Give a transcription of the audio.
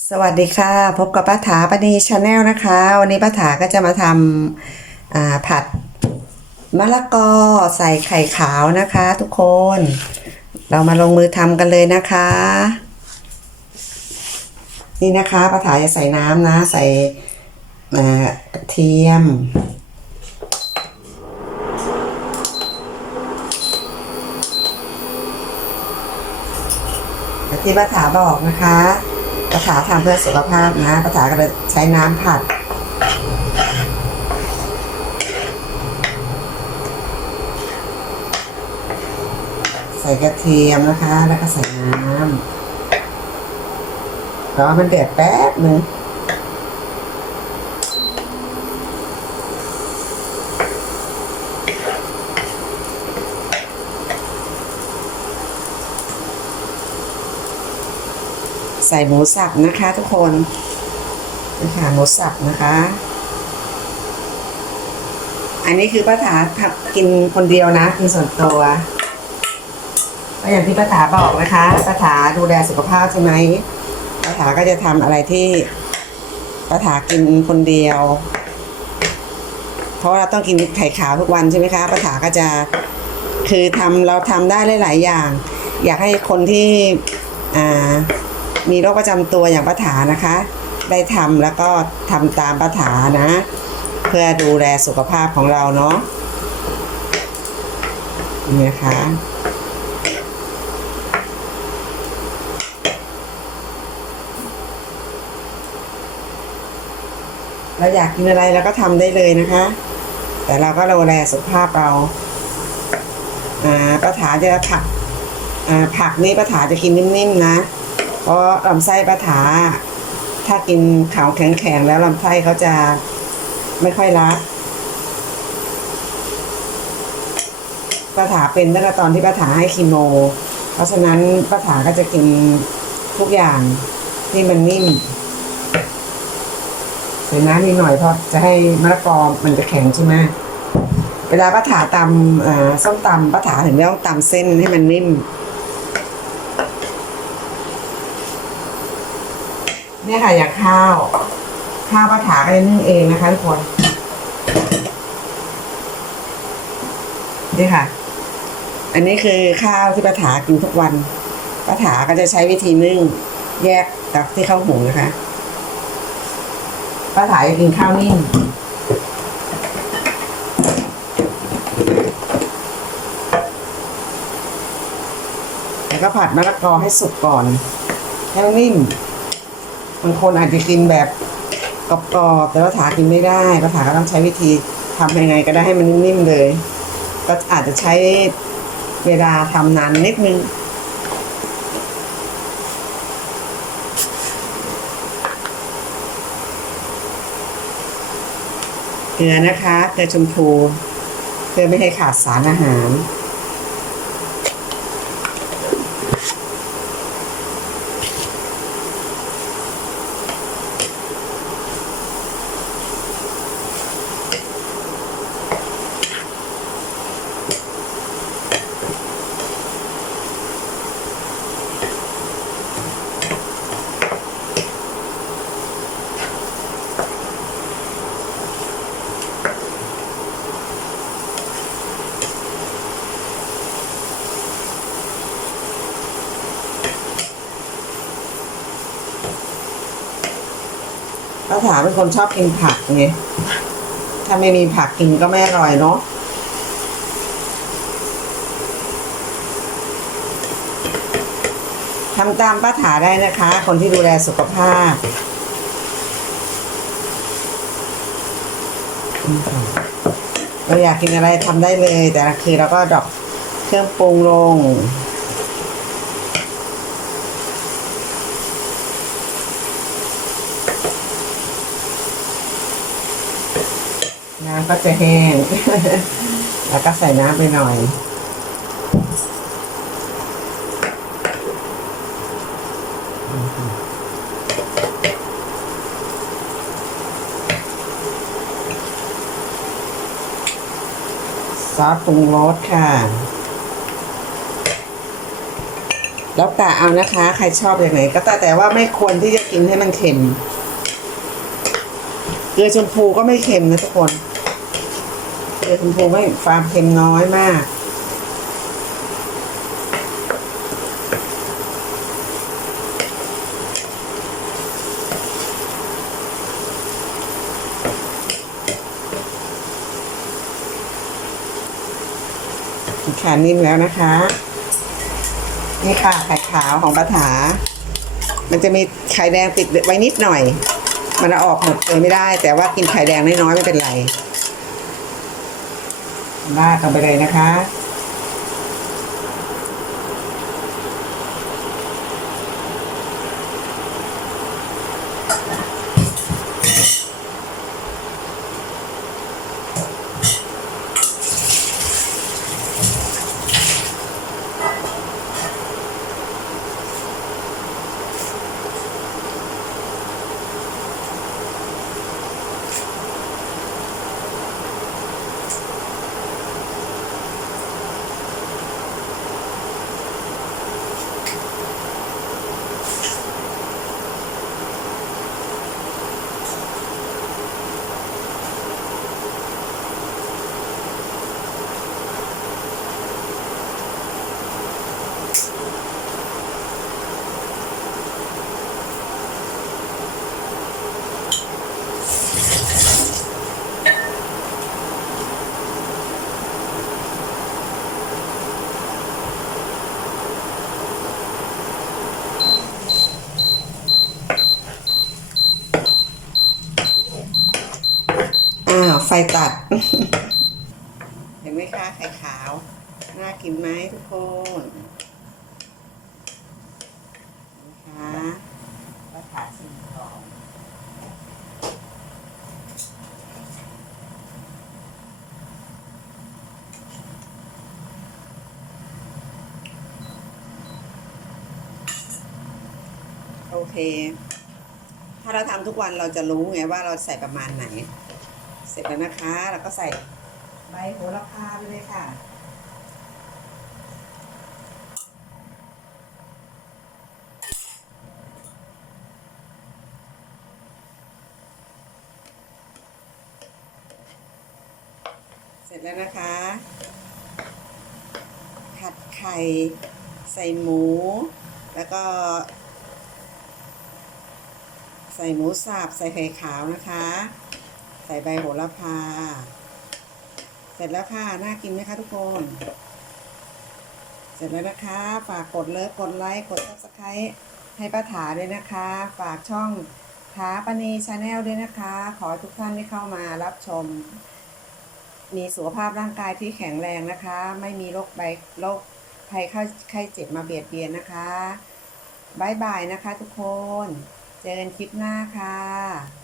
สวัสดีค่ะ พบกับป้าถาปณีชาแนลนะคะ วันนี้ป้าถาก็จะมาทำผัดมะละกอใส่ไข่ขาวนะคะ ทุกคน เรามาลงมือทำกันเลยนะคะ นี่นะคะป้าถาจะใส่น้ำนะ ใส่กระเทียมอย่างที่ป้าถาบอกนะคะ ภาษาทำเพื่อสุขภาพนะภาษาก็จะใช้น้ำผัดใส่กระเทียมนะคะ แล้วก็ใส่น้ำรอมันเดือดแป๊บหนึ่ง ใส่หมูสับนะคะทุกคนนี่ค่ะหมูสับนะคะ อันนี้คือป้าถาทำกินคนเดียวนะกินส่วนตัวก็อย่างที่ป้าถาบอกนะคะป้าถาดูแลสุขภาพใช่ไหมป้าถาก็จะทำอะไรที่ป้าถากินคนเดียว เพราะเราต้องกินไข่ขาวทุกวันใช่ไหมคะป้าถาก็จะคือทำเราทำได้หลาย ๆ อย่าง อยากให้คนที่อ่า มีโรคประจำตัวอย่างป้าถานะคะ ได้ทำแล้วก็ทำตามป้าถานะ เพื่อดูแลสุขภาพของเราเนาะนี่นะคะเราอยากกินอะไรเราก็ทำได้เลยนะคะ แต่เราก็ดูแลสุขภาพเราอ่าป้าถาจะผักอ่าผักนี่ป้าถาจะกินนิ่มๆนะ เพราะลำไส้ป้าถา ถ้ากินขาวแข็งๆแล้วลำไส้เขาจะไม่ค่อยรักป้าถาเป็นตั้งแต่ตอนที่ป้าถาให้คีโม เพราะฉะนั้นป้าถาก็จะกินทุกอย่างที่มันนิ่มใส่น้ำนิดหน่อยเพราะจะให้มะละกอมันจะแข็งใช่ไหมเวลาป้าถาตำอ่าส้มตำป้าถาถึงได้ต้องตำเส้นให้มันนิ่ม เนี่ยค่ะอย่างข้าว ข้าวป้าถาก็จะนึ่งเองนะคะทุกคนนี่ค่ะ อันนี้คือข้าวที่ป้าถากินทุกวันป้าถาก็จะใช้วิธีนึ่ง แยกจากที่ข้าวหุงนะคะป้าถาจะกินข้าวนิ่มแล้วก็ผัดมะละกอให้สุกก่อนให้นิ่ม บางคนอาจจะกินแบบกรอบๆแต่ว่าถากินไม่ได้ป้าถาก็ต้องใช้วิธีทำยังไงก็ได้ให้มันนิ่มๆเลย ก็อาจจะใช้เวลาทำนานนิดนึงเกลือนะคะเกลือชมพูเพื่อไม่ให้ขาดสารอาหาร ถาเป็นคนชอบกินผักไงถ้าไม่มีผักกินก็ไม่อร่อยเนาะทำตามป้าถาได้นะคะ คนที่ดูแลสุขภาพเราอยากกินอะไรทำได้เลย แต่คือเราก็ดอกเครื่องปรุงลง น้ำก็จะแห้ง แล้วก็ใส่น้ำไปหน่อยซอสปรุงรสค่ะ แล้วแต่เอานะคะ ใครชอบอย่างไหนก็แต่แต่ว่าไม่ควรที่จะกินให้มันเค็ม เกลือชมพูก็ไม่เค็มนะทุกคน เกลือชมพูไม่ความเค็มน้อยมากค่ะนิ่มแล้วนะคะ นี่ค่ะไข่ขาวของปาถา มันจะมีไข่แดงติดไว้นิดหน่อย มันออกหมดเลยไม่ได้ แต่ว่ากินไข่แดงน้อยๆไม่เป็นไร มากกันไปเลยนะคะ ฟตัด เห็นไหมคะไข่ขาว น่ากินไหมทุกคนนะคะก็ถาชิมก่อนโอเค ถ้าเราทำทุกวันเราจะรู้ไงว่าเราใส่ประมาณไหน เสร็จแล้วนะคะ แล้วก็ใส่ใบโหระพาไปเลยค่ะ เสร็จแล้วนะคะ ผัดไข่ใส่หมู แล้วก็ ใส่หมูสับใส่ไข่ขาวนะคะ ใส่ใบโหระพา เสร็จแล้วค่ะ น่ากินไหมคะทุกคน เสร็จแล้วนะคะ ฝากกดเลิฟกดไลค์ กดซับสไครต์ให้ป้าถาด้วยนะคะ ฝากช่องถาปณีชาแนลด้วยนะคะ ขอทุกท่านที่เข้ามารับชม มีสุขภาพร่างกายที่แข็งแรงนะคะ ไม่มีโรคใบโรคภัยไข้ไข้เจ็บมาเบียดเบียนนะคะบายบายนะคะทุกคน เจอกันคลิปหน้าค่ะ